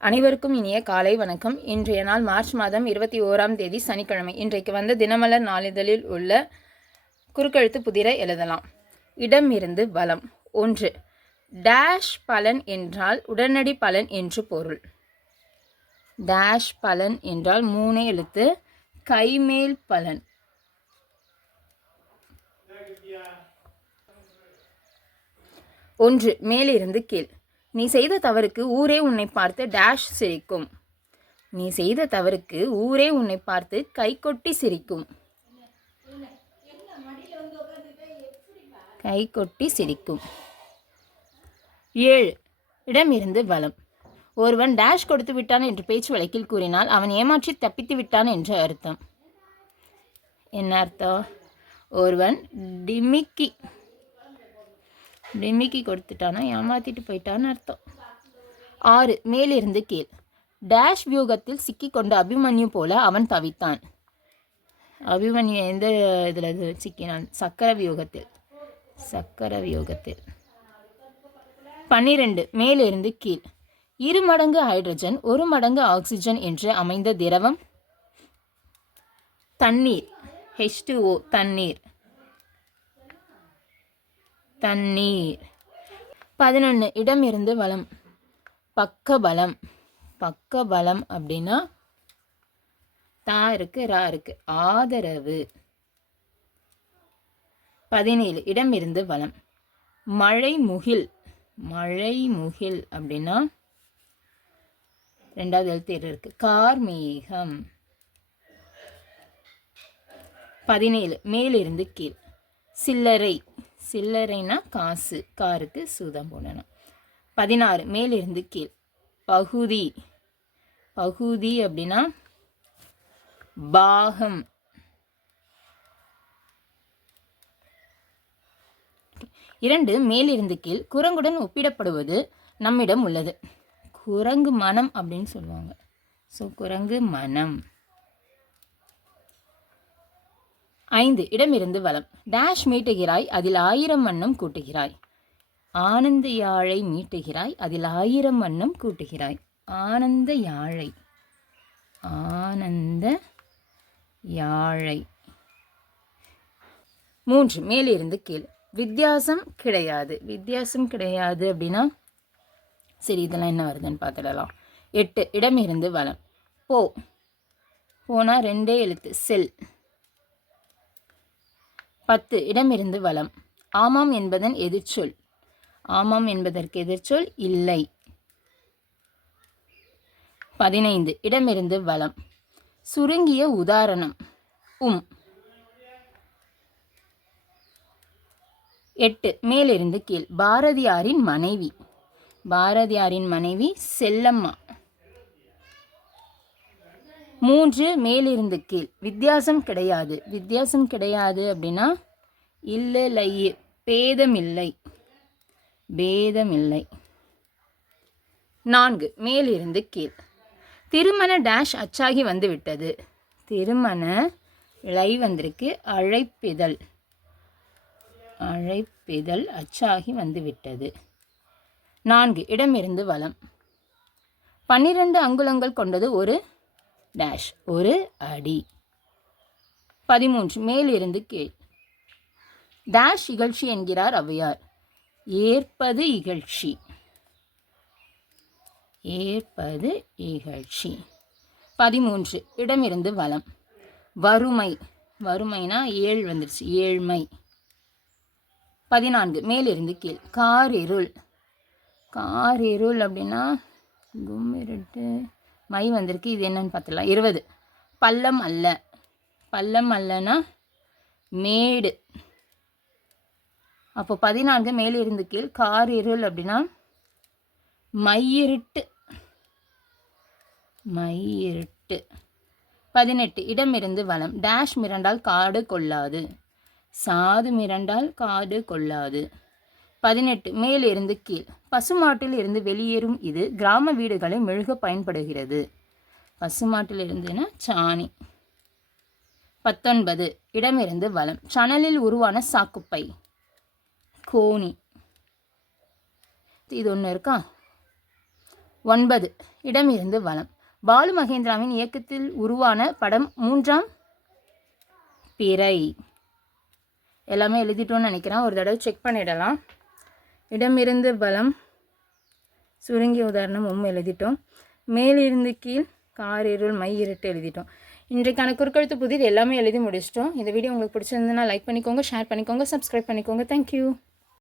அனைவருக்கும் இனிய காலை வணக்கம். இன்றைய நாள் மார்ச் மாதம் 21ஆம் தேதி சனிக்கிழமை. இன்றைக்கு வந்த தினமலர் நாளிதழில் உள்ள குறுக்கெழுத்து புதிரை எழுதலாம். இடம் இருந்து வலம். 1. டேஷ் பலன் என்றால் உடனடி பலன் என்று பொருள். டேஷ் பலன் என்றால் 3 எழுத்து, கைமேல் பலன். ஒன்று, மேலிருந்து கீழ். நீ செய்த தவறுக்கு ஊரே உன்னை பார்த்து டேஷ் சிரிக்கும். நீ செய்த தவறுக்கு ஊரே உன்னை பார்த்து கைகொட்டி சிரிக்கும். கைகொட்டி சிரிக்கும். 7. இடமிருந்து வலம். ஒருவன் டேஷ் கொடுத்து விட்டான் என்று பேச்சு வழக்கில் கூறினால் அவன் ஏமாற்றி தப்பித்து விட்டான் என்று அர்த்தம். என்ன அர்த்தம்? ஒருவன் டிமிக்கி கொடுத்துட்டானா ஏமாத்திட்டு போயிட்டான்னு அர்த்தம். 6. மேலிருந்து கீழ். டேஷ் வியூகத்தில் சிக்கி கொண்ட அபிமன்யு போல அவன் தவித்தான். அபிமன்யு எந்த இதில் சிக்கினான்? சக்கர வியூகத்தில். 12. மேலிருந்து கீழ். 2 மடங்கு ஹைட்ரஜன் 1 மடங்கு ஆக்சிஜன் என்று அமைந்த திரவம் தண்ணீர். H2O தண்ணீர். 11. இடமிருந்து வலம். பக்கபலம். பக்கபலம் அப்படின்னா தா இருக்கு, ரா இருக்கு, ஆதரவு. 17. இடமிருந்து வலம். மழைமுகில். மழைமுகில் அப்படின்னா 2வது எழுத்து இருக்கு, கார்மேகம். 17. மேலிருந்து கீழ். சில்லறை. சில்லறைனா காசு, காருக்கு சூதம் போடணும். 16. மேலிருந்து கீழ். பகுதி. பகுதி அப்படின்னா பாகம். 2. மேலிருந்து கீழ். குரங்குடன் ஒப்பிடப்படுவது நம்மிடம் உள்ளது. குரங்கு மனம் அப்படின்னு சொல்லுவாங்க. ஸோ குரங்கு மனம். 5. இடமிருந்து வலம். டேஷ் மீட்டுகிறாய் அதில் 1000 வண்ணம் கூட்டுகிறாய். ஆனந்த யாழை மீட்டுகிறாய் அதில் 1000 வண்ணம் கூட்டுகிறாய். ஆனந்த யாழை. ஆனந்த யாழை. 3. மேலிருந்து கீழ். வித்தியாசம் கிடையாது. வித்தியாசம் கிடையாது அப்படின்னா சரி, இதெல்லாம் என்ன வருதுன்னு பார்த்துடலாம். 8. இடமிருந்து வலம். போனா 2 எழுத்து, செல். 10. இடமிருந்து வலம். ஆமாம் என்பதன் எதிர்ச்சொல். ஆமாம் என்பதற்கு எதிர்ச்சொல் இல்லை. 15. இடமிருந்து வலம். சுருங்கிய உதாரணம். 8. மேலிருந்து கீழ். பாரதியாரின் மனைவி. பாரதியாரின் மனைவி செல்லம்மா. 3. மேலிருந்து கீழ். வித்தியாசம் கிடையாது. வித்தியாசம் கிடையாது அப்படின்னா இல்லை, பேதமில்லை. பேதமில்லை. 4. மேலிருந்து கீழ். திருமண டேஷ் அச்சாகி வந்து விட்டது. திருமண லை வந்திருக்கு, அழைப்பிதழ். அழைப்பிதழ் அச்சாகி வந்து விட்டது. 4. இடமிருந்து வலம். 12 அங்குலங்கள் கொண்டது ஒரு டேஷ், ஒரு அடி. 13. மேலிருந்து கீழ். டேஷ் இகழ்ச்சி என்கிறார் ஔவையார். ஏற்பது இகழ்ச்சி. ஏற்பது இகழ்ச்சி. 13. இடமிருந்து வலம். வறுமை. வறுமைனா 7 வந்துருச்சு, ஏழ்மை. 14. மேலிருந்து கீழ். காரிருள். காரிருள் அப்படின்னா கும்மிருட்டு, மை வந்திருக்கு, இது என்னன்னு பார்த்துடலாம். 20. பள்ளம் அல்ல. பள்ளம் அல்லனா மேடு. அப்போ 14. மேலிருந்து கீழ். காரிருள் அப்படின்னா மையிருட்டு. மையிருட்டு. 18. இடமிருந்து வலம். டேஷ் மிரண்டால் காடு கொள்ளாது. சாது மிரண்டால் காடு கொள்ளாது. 18. மேலிருந்து கீழ். பசுமாட்டில் இருந்து வெளியேறும் இது கிராம வீடுகளை மெழுக பயன்படுகிறது. பசுமாட்டில் இருந்துன்னா சாணி. 19. இடமிருந்து வலம். சணலில் உருவான சாக்குப்பை. கோணி. இது ஒன்று இருக்கா? 9 இடமிருந்து வலம். பாலு மகேந்திராவின் இயக்கத்தில் உருவான படம் 3ஆம் பிறை. எல்லாமே எழுதிட்டோன்னு நினைக்கிறேன், ஒரு தடவை செக் பண்ணிடலாம். இடமிருந்து வலம் சுருங்கிய உதாரணம் எழுதிட்டோம். மேலிருந்து கீழ் காரிருள் மை இருட்டு எழுதிட்டோம். இன்றைக்கான குறுக்கெழுத்து புதிர் எல்லாமே எழுதி முடிச்சிட்டோம். இந்த வீடியோ உங்களுக்கு பிடிச்சிருந்ததுன்னா லைக் பண்ணிக்கோங்க, ஷேர் பண்ணிக்கோங்க, சப்ஸ்கிரைப் பண்ணிக்கோங்க. தேங்க்யூ.